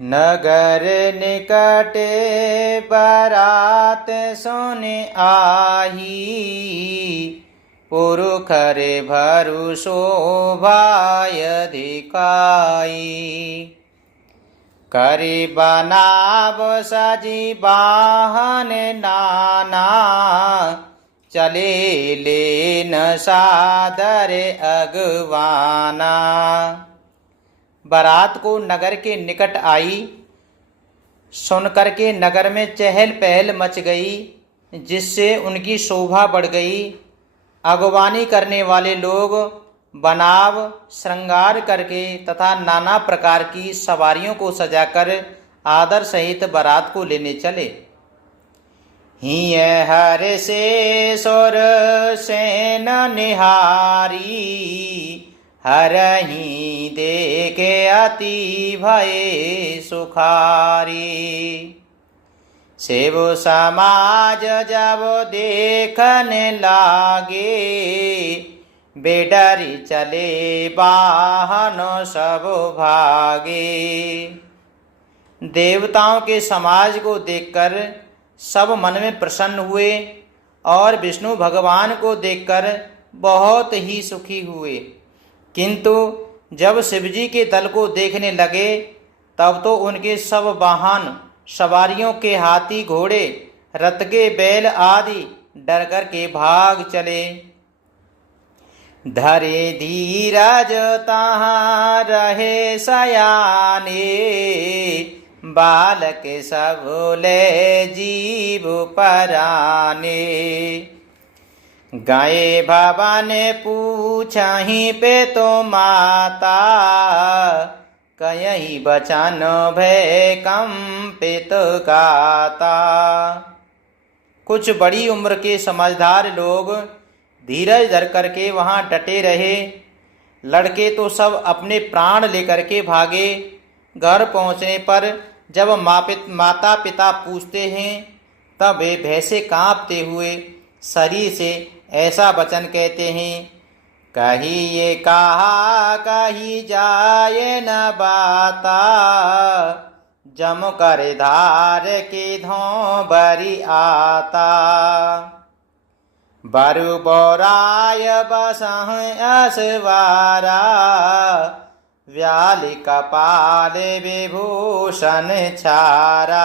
नगर निकटे बारात सुन आही, पुरखरे भरु शोभाय दिखाई। करि बनाव सजी वाहन नाना, चले लेन सादर अगवाना। बारात को नगर के निकट आई, सुनकर के नगर में चहल पहल मच गई, जिससे उनकी शोभा बढ़ गई। अगवानी करने वाले लोग बनाव श्रृंगार करके तथा नाना प्रकार की सवारियों को सजाकर आदर सहित बारात को लेने चले। हिय हर से सुर सेन निहारी, हरहि देखे अति भय सुखारी। सेव समाज जब देखने लागे, बेडरी चले वाहन सब भागे। देवताओं के समाज को देखकर सब मन में प्रसन्न हुए और विष्णु भगवान को देखकर बहुत ही सुखी हुए। किंतु जब शिवजी के दल को देखने लगे, तब तो उनके सब वाहन सवारियों के हाथी घोड़े रथ के बैल आदि डर कर के भाग चले। धरे धीरज तहाँ रहे सयाने, बालक सब ले जीव पराने। गए भवन पूछहि पे तो माता, कयहि बचन भय कंपित गाता। कुछ बड़ी उम्र के समझदार लोग धीरज धर करके वहाँ डटे रहे। लड़के तो सब अपने प्राण लेकर के भागे। घर पहुँचने पर जब माता पिता पूछते हैं, तब वे भय से काँपते हुए शरीर से ऐसा वचन कहते हैं, कही ये कहा कही जाए न बाता, जम कर धार के धों बरी आता। बरु बोराय बसह असवारा, व्याल कपाल विभूषण छारा।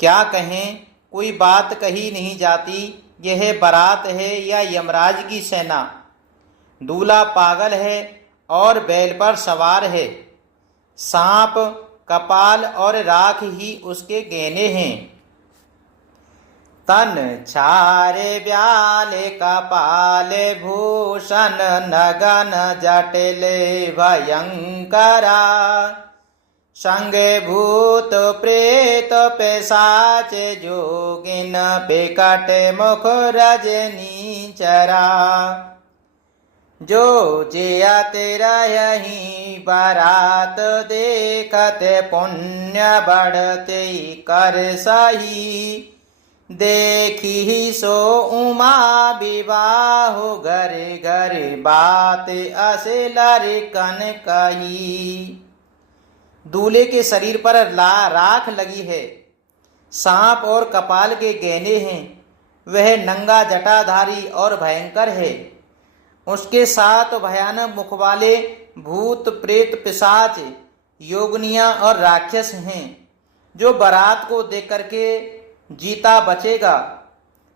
क्या कहें, कोई बात कही नहीं जाती। यह बारात है या यमराज की सेना। दूल्हा पागल है और बैल पर सवार है। सांप, कपाल और राख ही उसके गहने हैं। तन छारे ब्याले कपाल भूषण, नगन जटिल भयंकरा। संग भूत प्रेत पिशाच जोगिन, बिकट मुख रजनी चरा। जो जियत रही बारात देखत, पुण्य बढ़ते कर सही। देखी सो उमा विवाह, घर घर बात असलर कन कही। दूल्हे के शरीर पर राख लगी है, सांप और कपाल के गहने हैं। वह नंगा जटाधारी और भयंकर है। उसके साथ भयानक मुख वाले भूत प्रेत पिशाच, योगनियां और राक्षस हैं। जो बारात को देख करके जीता बचेगा,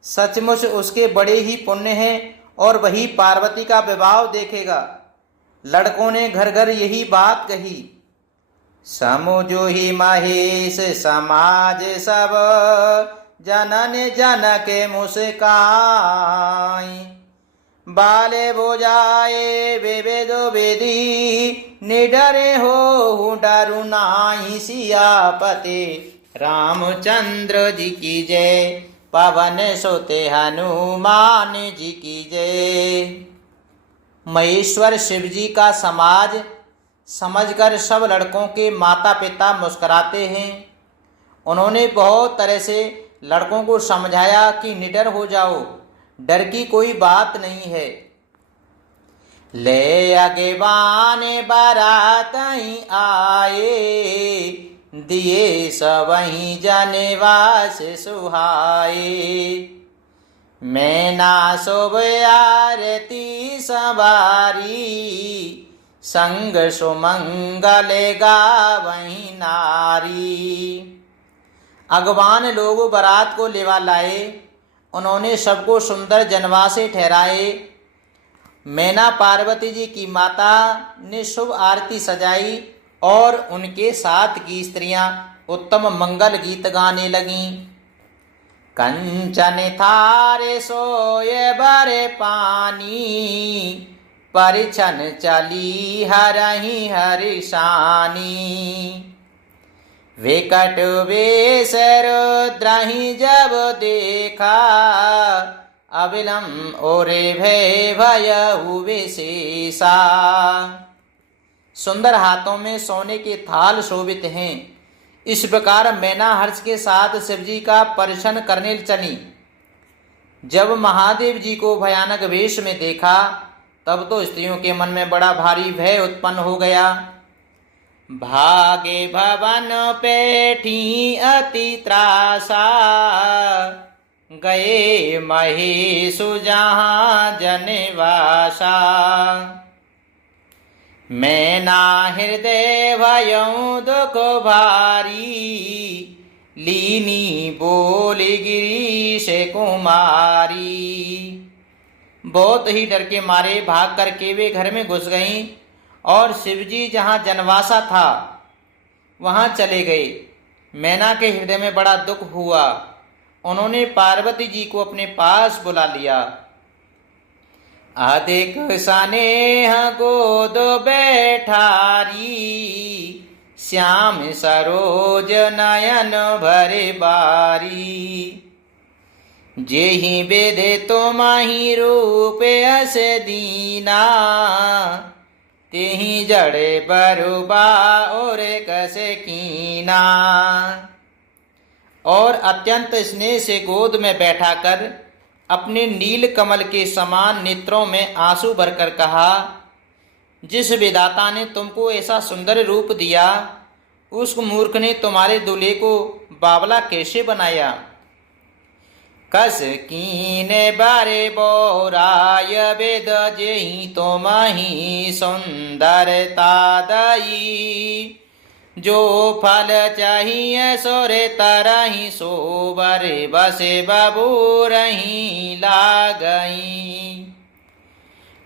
सचमुच उसके बड़े ही पुण्य हैं और वही पार्वती का विवाह देखेगा। लड़कों ने घर घर यही बात कही। समुझो ही महेश समाज सब, जनन जनक मुस्काई। बाले बोजाए विविध विधि, निडरे हो डरु नाहि। सियापति रामचंद्र जी की जय, पवन सुत हनुमान जी की जय। महेश्वर शिव जी का समाज समझकर सब लड़कों के माता पिता मुस्कुराते हैं। उन्होंने बहुत तरह से लड़कों को समझाया कि निडर हो जाओ, डर की कोई बात नहीं है। ले अगवान बारात आए, दिए सबही जनवास सुहाए। मैना शोभ आरती सवारी, संग सुमंगल गावहीं नारी। अगवान लोग बारात को लेवा लाए, उन्होंने सबको सुंदर जनवासे ठहराए। मैना पार्वती जी की माता ने शुभ आरती सजाई और उनके साथ की स्त्रियां उत्तम मंगल गीत गाने लगीं। कंचन थारे सोए बरे पानी, परिछन चली हरहि हरिशानी। विकट वेश रुद्रहि जब देखा, अविलम ओरे भय भयउ विशेषा। सुंदर हाथों में सोने के थाल शोभित हैं। इस प्रकार मैना हर्ष के साथ शिवजी का परिछन करने चली। जब महादेव जी को भयानक वेश में देखा, तब तो स्त्रियों के मन में बड़ा भारी भय उत्पन्न हो गया। भागे भवन पेठी अति त्रासा, गए महेशु जहाँ जनवासा। मैना हृदय भयउ दुख भारी, लीनी बोली गिरीश कुमारी। बहुत ही डर के मारे भाग करके वे घर में घुस गईं और शिवजी जहाँ जनवासा था वहाँ चले गए। मैना के हृदय में बड़ा दुख हुआ। उन्होंने पार्वती जी को अपने पास बुला लिया। अधिक स्नेह गोद बैठारी, श्याम सरोज नयन भरे बारी। जेहि बेधे तुमहि रूप अस दीना, तेहि जड़े बरुबा और कसे कीना। और अत्यंत स्नेह से गोद में बैठाकर अपने नील कमल के समान नेत्रों में आंसू भरकर कहा, जिस विधाता ने तुमको ऐसा सुंदर रूप दिया, उस मूर्ख ने तुम्हारे दूल्हे को बावला कैसे बनाया। कस कीने बारे बोराय वेद, जेहि तुमहि सुंदरता दई। जो फल चाहिए सोरे तरहि, सोबर बसे बबूरहि लागई।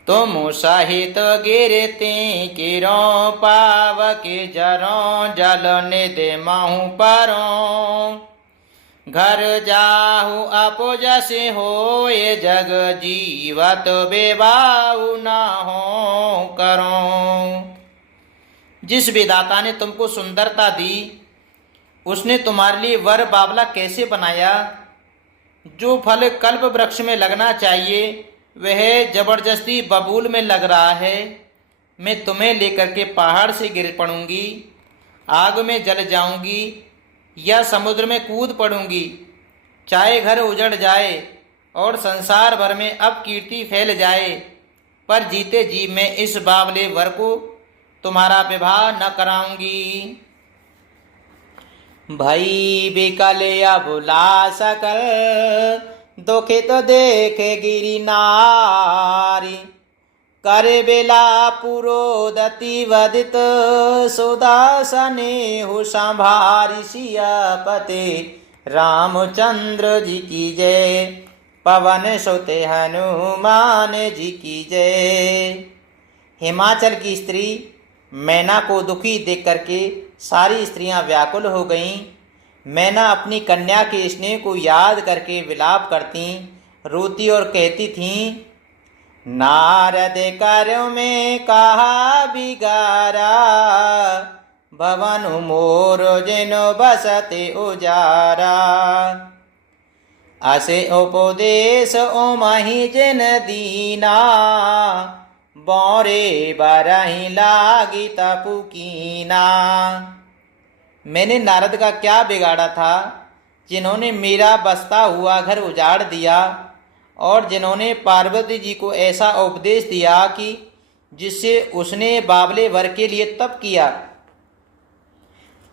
तुम सहित गिरते किरों, पावके जरों जल निधि महु परों। घर जाहु अपुजस होए, जग जीवत बेबाऊ न हो करों। जिस विधाता ने तुमको सुंदरता दी, उसने तुम्हारे लिए वर बावला कैसे बनाया। जो फल कल्प वृक्ष में लगना चाहिए वह जबरदस्ती बबूल में लग रहा है। मैं तुम्हें लेकर के पहाड़ से गिर पड़ूंगी, आग में जल जाऊंगी या समुद्र में कूद पड़ूंगी। चाहे घर उजड़ जाए और संसार भर में अपकीर्ति फैल जाए, पर जीते जी मैं इस बावले वर को तुम्हारा विवाह न कराऊंगी। भई बिकल अबुला सकल, दुखित देखे गिरी नारी। कर बेला पुरोदति वदित, सुदासने हो संभारी। सियापते रामचंद्र जी की जय, पवन सुते हनुमान जी की जय। हिमाचल की स्त्री मैना को दुखी देख करके सारी स्त्रियां व्याकुल हो गईं। मैना अपनी कन्या के स्नेह को याद करके विलाप करती, रोती और कहती थीं, नारद करो में कहा बिगारा, भवन मोर जिनो बसते उजारा। असे उपदेश ओमहि जिन दीना, बौरे बरहि लागी तपु कीना। मैंने नारद का क्या बिगाड़ा था, जिन्होंने मेरा बसता हुआ घर उजाड़ दिया और जिन्होंने पार्वती जी को ऐसा उपदेश दिया कि जिससे उसने बाबले वर के लिए तप किया।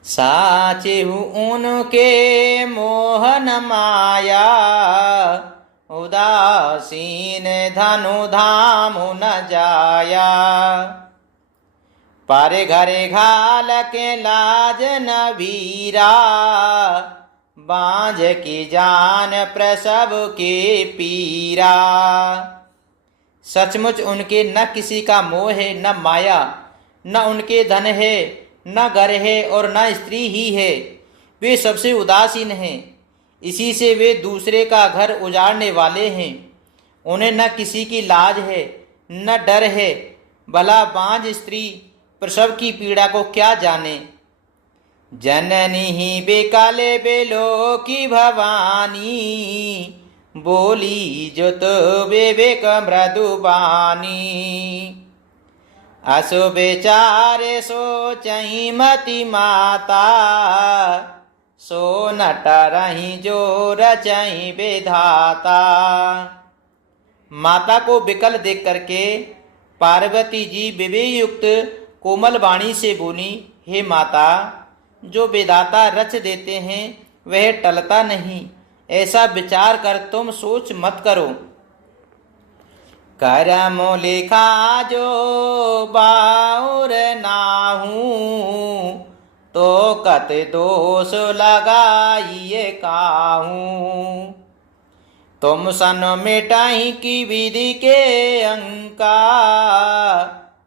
साचे उनके मोहन माया, उदासीन धनु धाम न जाया। पर घरे घाल के लाज न वीरा, बांझ की जान प्रसव के पीरा। सचमुच उनके न किसी का मोह है न माया, न उनके धन है न घर है और न स्त्री ही है। वे सबसे उदासीन हैं, इसी से वे दूसरे का घर उजाड़ने वाले हैं। उन्हें न किसी की लाज है न डर है, भला बांझ स्त्री प्रसव की पीड़ा को क्या जाने। जननी ही बेकाले बेलो की भवानी, बोली जो तो विवेक मृदुबानी। असो बेचारे सोचहि मति माता, सो नट रही जो रचहि विधाता। माता को विकल देख करके पार्वती जी विवेक युक्त कोमल वाणी से बोली, हे माता, जो विधाता रच देते हैं वह टलता नहीं, ऐसा विचार कर तुम सोच मत करो। करम लिखा जो बाउर नाहू, तो कत दोष लगाइए काहू। तुम सन मिटाई की विधि के अंका,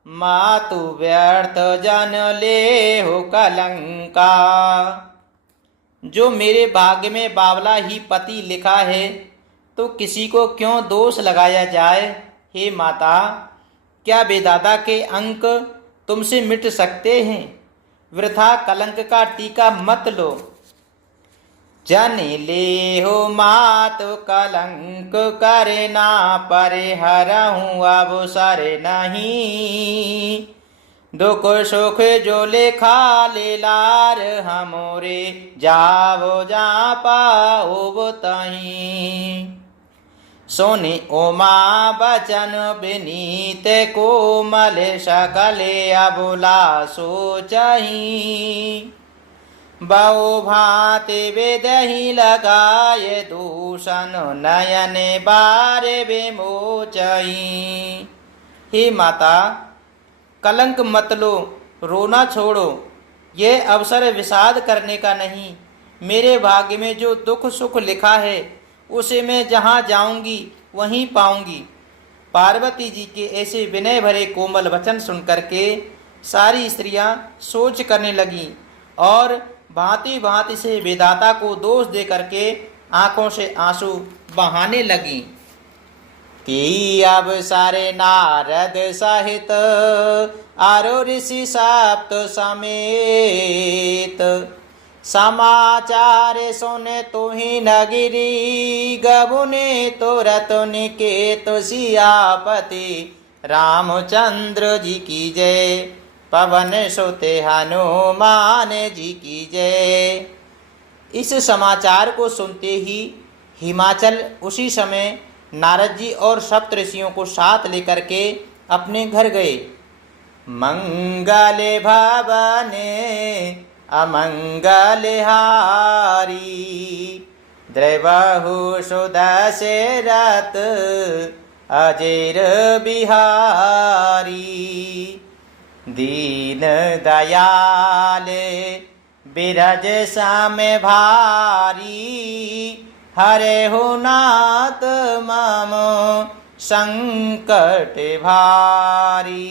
मातु व्यर्थ जन ले हो कलंका। जो मेरे भाग्य में बावला ही पति लिखा है, तो किसी को क्यों दोष लगाया जाए। हे माता, क्या विधाता के अंक तुमसे मिट सकते हैं? वृथा कलंक का टीका मत लो। जन ले हो मातु कलंक, करे ना परिहरहूँ अब सरे नहीं। दुख सुख जो लेखा ले लार, हमोरे जावो जा पाओ तहीं। सोनी उमा बचन विनीत, कोमल सकले अबुला सोचही। बहु भांति विदहि लगाए, दूषण नयन बार विमोचही। हे माता, कलंक मत लो, रोना छोड़ो। यह अवसर विषाद करने का नहीं। मेरे भाग्य में जो दुख सुख लिखा है, उसे मैं जहाँ जाऊंगी वहीं पाऊंगी। पार्वती जी के ऐसे विनय भरे कोमल वचन सुनकर के सारी स्त्रियां सोच करने लगीं और भांति भांति से विधाता को दोष दे करके आंखों से आंसू बहाने लगीं। कि अब सारे नारद सहित आरो ऋषि सप्त समेत, समाचार सुने तुहि नगिरी। गबुने तुरत निकेत सियापति, रामचंद्र जी की जय। पवन सुते हनुमान जी की जय। इस समाचार को सुनते ही हिमाचल उसी समय नारद जी और सप्त ऋषियों को साथ लेकर के अपने घर गए। मंगल भवने अमंगल हारी, द्रवहु सुदशरथ अजेर बिहारी। दीन दयाल बिरज सम भारी, हरे हो नाथ मम संकट भारी।